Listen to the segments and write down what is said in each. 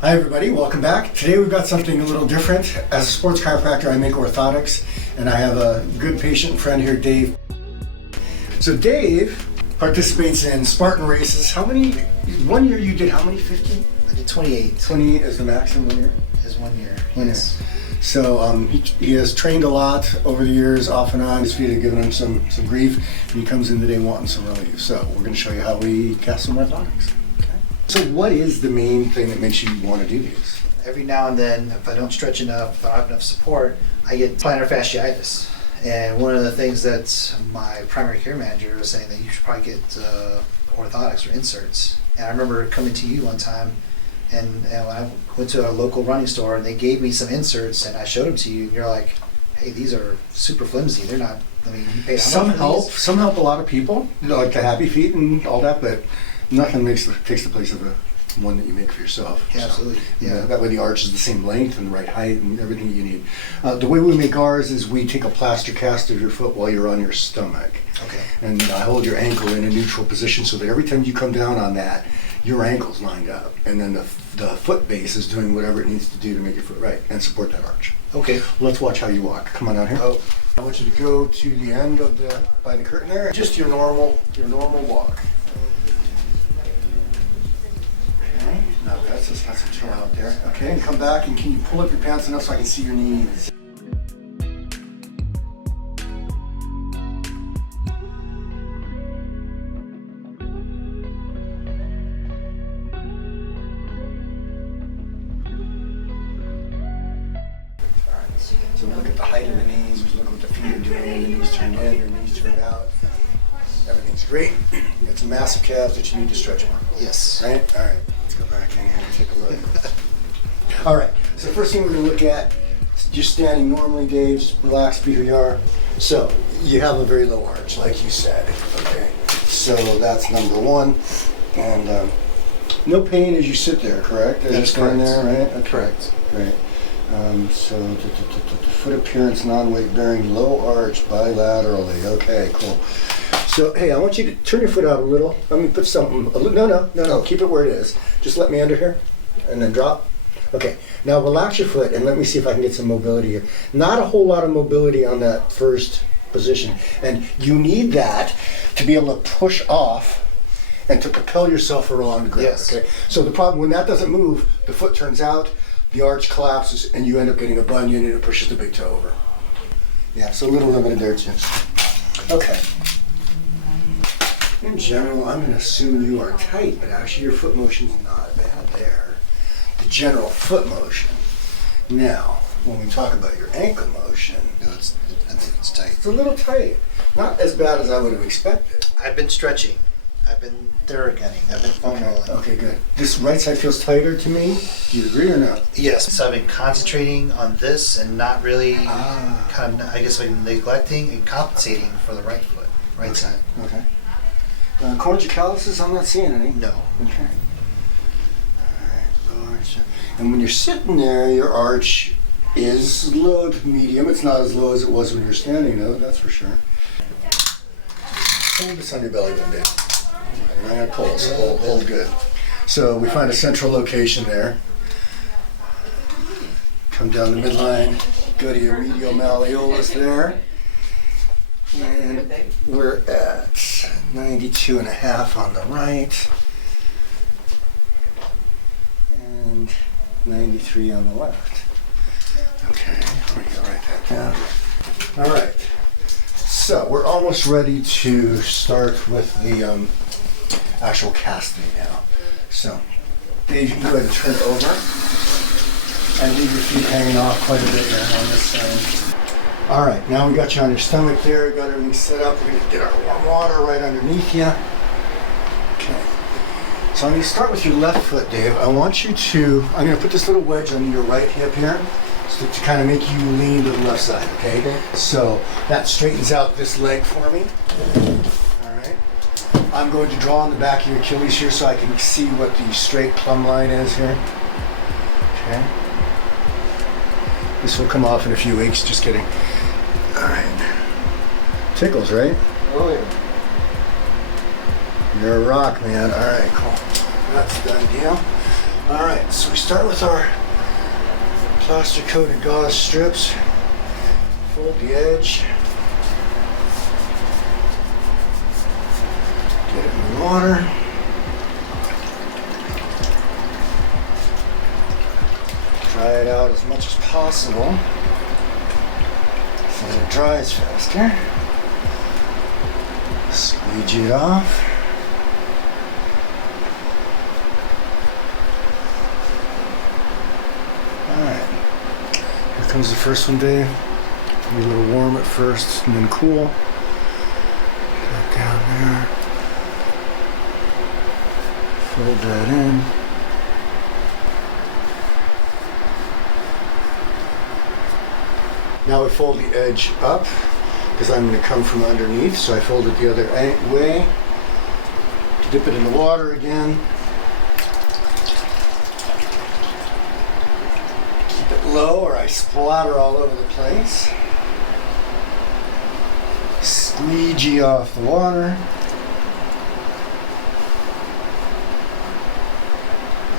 Hi everybody, welcome back. Today we've got something a little different. As a sports chiropractor, I make orthotics, and I have a good patient friend here, Dave. So Dave participates in Spartan races. How many, 1 year you did how many, 50? I did 28. 28 is the maximum 1 year? Is 1 year, yes. So he has trained a lot over the years, off and on. His feet have given him some grief, and he comes in today wanting some relief. So we're going to show you how we cast some orthotics. So what is the main thing that makes you want to do these? Every now and then, if I don't stretch enough, if I don't have enough support, I get plantar fasciitis. And one of the things that my primary care manager was saying that you should probably get orthotics or inserts. And I remember coming to you one time, and when I went to a local running store, and they gave me some inserts, and I showed them to you, and you're like, hey, these are super flimsy. They're not, I mean, you paid how much for these? Some help a lot of people, like the happy feet and all that, but nothing takes the place of the one that you make for yourself. Yeah, so, absolutely. Yeah. That way the arch is the same length and the right height and everything you need. The way we make ours is we take a plaster cast of your foot while you're on your stomach. Okay. And I hold your ankle in a neutral position so that every time you come down on that, your ankle's lined up. And then the foot base is doing whatever it needs to do to make your foot right and support that arch. Okay. Let's watch how you walk. Come on down here. Oh. I want you to go to the end of by the curtain there. Just your normal walk. No, that's just got some chill out there. Okay, and come back, and can you pull up your pants enough so I can see your knees? Alright, so look at the height of the knees, look at what the feet are doing, the knees turned in, your knees turned out. Everything's great. You got some massive calves that you need to stretch more. Yes. Right? Alright. Go back in here and take a look. All right, so the first thing we're going to look at, just standing normally, Dave, just relax, be who you are. So you have a very low arch, like you said. Okay, so that's number one. And no pain as you sit there, correct? That's correct. There, right? Okay. Correct. Great. So the foot appearance, non-weight bearing, low arch, bilaterally. Okay, cool. So, hey, I want you to turn your foot out a little. Let me put something, no, keep it where it is. Just let me under here, and then drop. Okay, now relax your foot, and let me see if I can get some mobility here. Not a whole lot of mobility on that first position. And you need that to be able to push off and to propel yourself around the ground. Yes. Okay. So the problem, when that doesn't move, the foot turns out, the arch collapses, and you end up getting a bunion, and it pushes the big toe over. Yeah, so a little limited there, too. Okay. In general, I'm going to assume you are tight, but actually your foot motion's not bad there. The general foot motion. Now, when we talk about your ankle motion, No, I think it's tight. it's a little tight. Not as bad as I would have expected. I've been stretching. I've been thorough-gunning. I've been foam rolling. Okay, good. This right side feels tighter to me. Do you agree or not? Yes. So I've been concentrating on this and not really kind of, I guess, like neglecting and compensating for the right foot, right side. Okay. Cornicocalysis, I'm not seeing any. No. Okay. All right, low arch. And when you're sitting there, your arch is low to medium. It's not as low as it was when you're standing, though, that's for sure. Hold this on your belly button, Dave. And I'm going to pull, so hold good. So we find a central location there. Come down the midline, go to your medial malleolus there. And we're at 92.5 on the right and 93 on the left. Okay, let me go write that down. All right, so we're almost ready to start with the actual casting now. So, Dave, you can go ahead and turn it over and leave your feet hanging off quite a bit there on this side. All right, now we got you on your stomach there, got everything set up. We're gonna get our warm water right underneath you. Okay. So I'm gonna start with your left foot, Dave. I want you to, I'm gonna put this little wedge on your right hip here to kind of make you lean to the left side, okay? So that straightens out this leg for me. All right. I'm going to draw on the back of your Achilles here so I can see what the straight plumb line is here. Okay. This will come off in a few weeks, just kidding. All right. Tickles, right? Oh, yeah. You're a rock, man. All right, cool. That's a done deal. All right, so we start with our plaster coated gauze strips. Fold the edge. Get it in the water. Dry it out as much as possible so that it dries faster. Squeegee it off. Alright, here comes the first one, Dave. Be a little warm at first and then cool. Get that down there. Fold that in. Now we fold the edge up because I'm going to come from underneath, so I fold it the other way. Dip it in the water again. Keep it low or I splatter all over the place. Squeegee off the water.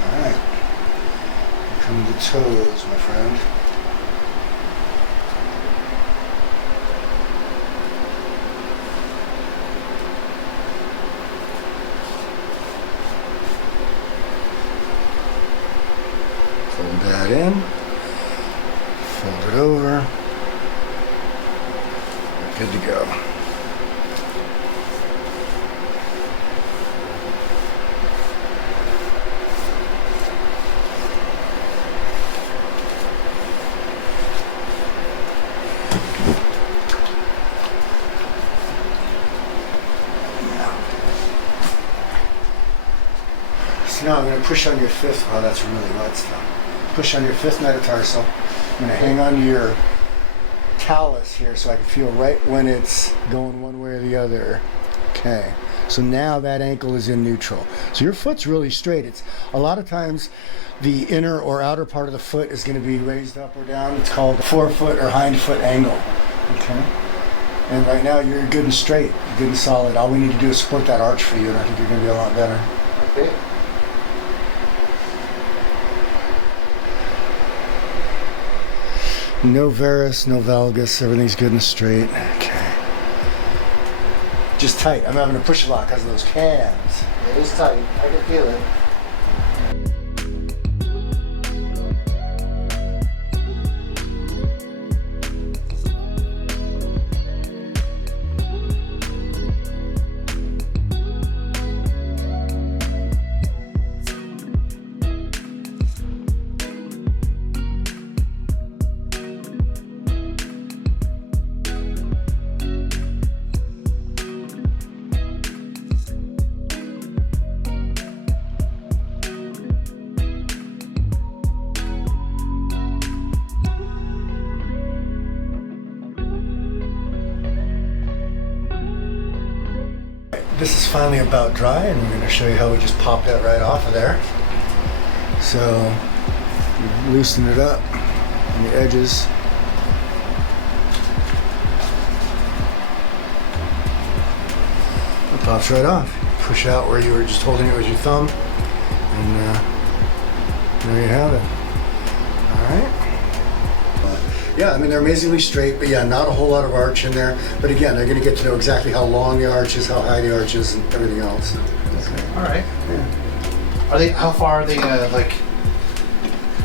Alright. Here come the toes, my friend. Fold that in, fold it over, good to go. So now I'm going to push on your fifth. Oh, that's really wet stuff. Push on your fifth metatarsal. I'm going to hang on to your talus here so I can feel right when it's going one way or the other. Okay. So now that ankle is in neutral. So your foot's really straight. It's a lot of times the inner or outer part of the foot is going to be raised up or down. It's called forefoot or hind foot angle. Okay. And right now you're good and straight, good and solid. All we need to do is support that arch for you, and I think you're going to be a lot better. Okay. No varus, no valgus, everything's good and straight. Okay. Just tight. I'm having to push a lot because of those calves. It is tight. I can feel it. This is finally about dry, and we're going to show you how we just pop that right off of there. So, you loosen it up on the edges. It pops right off. Push out where you were just holding it with your thumb, and there you have it. Alright. Yeah, I mean, they're amazingly straight, but yeah, not a whole lot of arch in there. But again, they're going to get to know exactly how long the arch is, how high the arch is, and everything else. Okay. All right. Yeah. Are they? How far are they gonna like?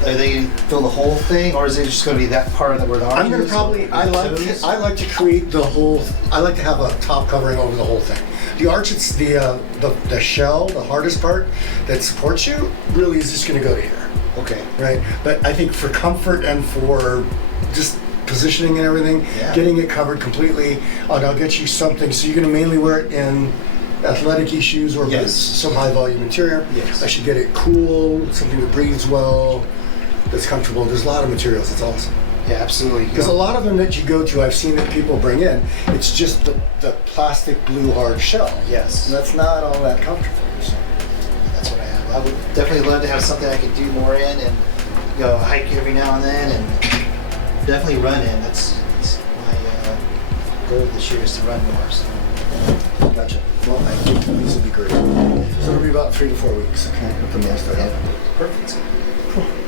Are they gonna fill the whole thing, or is it just gonna be that part that we're on? I'm gonna probably. I like to create the whole. I like to have a top covering over the whole thing. The arch, it's the shell, the hardest part that supports you, really is just gonna go to here. Okay. Right. But I think for comfort and for just positioning and everything, getting it covered completely, and I'll get you something. So you're gonna mainly wear it in athletic-y shoes or boots, some high volume interior. Yes. I should get it cool, something that breathes well, that's comfortable. There's a lot of materials. It's awesome. Yeah, absolutely. Because a lot of them that you go to, I've seen that people bring in, it's just the plastic blue hard shell. Yes. And that's not all that comfortable. So. That's what I have. I would definitely love to have something I could do more in and go hike every now and then and definitely run in. That's my goal this year is to run more. So. Gotcha. Well, I think these will be great. So it'll be about 3 to 4 weeks, okay, at the most, I hope. Perfect. Cool.